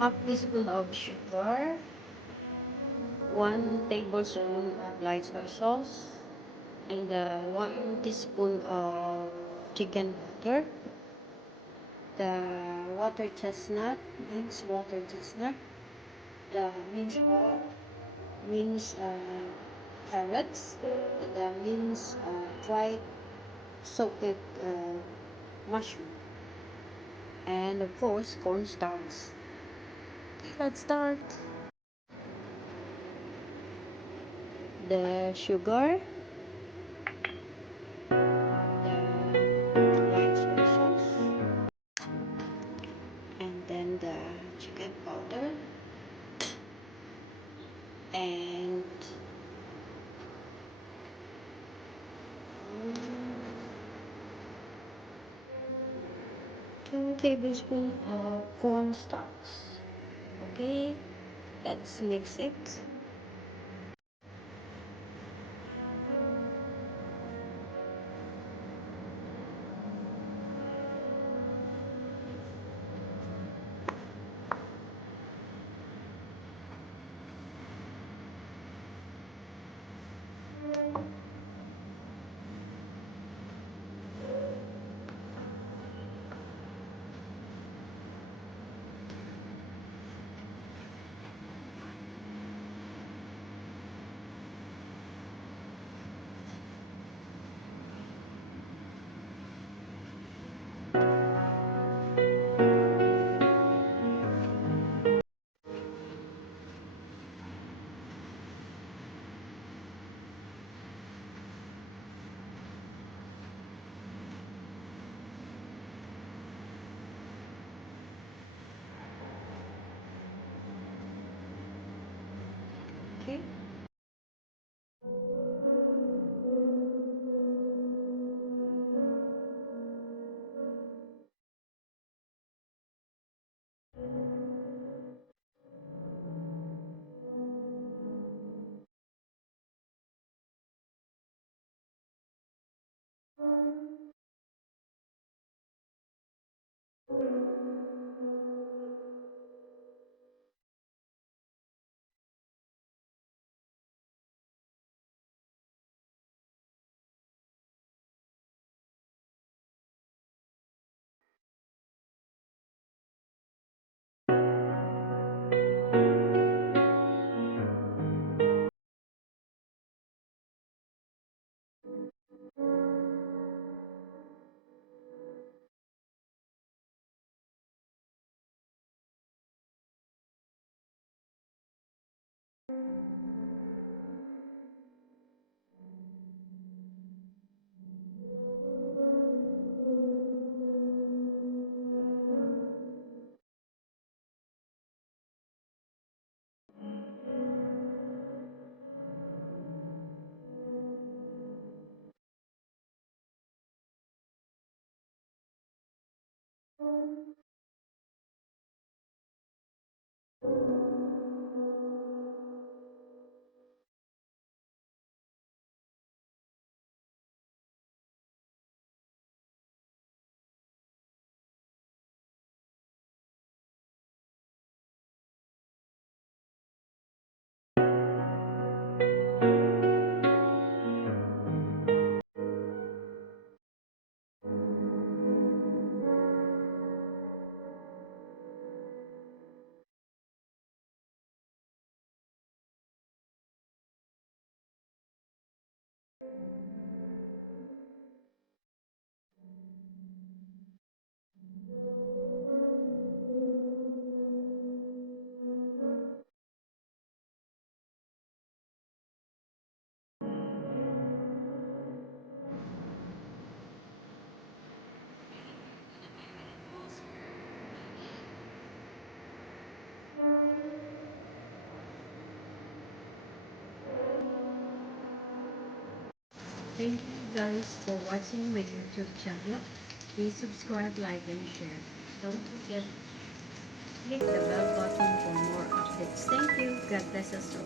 Half teaspoon of sugar, 1 tablespoon of light soy sauce, and 1 teaspoon of chicken butter, the water chestnut, minced water chestnut, the minced carrots, the minced dried soaked mushroom, and of course cornstarch. Let's start. The sugar, the white soy sauce, and then the chicken powder, and 2 tablespoons of cornstarch. Okay, let's mix it. Okay. Thank you guys for watching my YouTube channel. Please subscribe, like, and share. Don't forget to click the bell button for more updates. Thank you. God bless us all.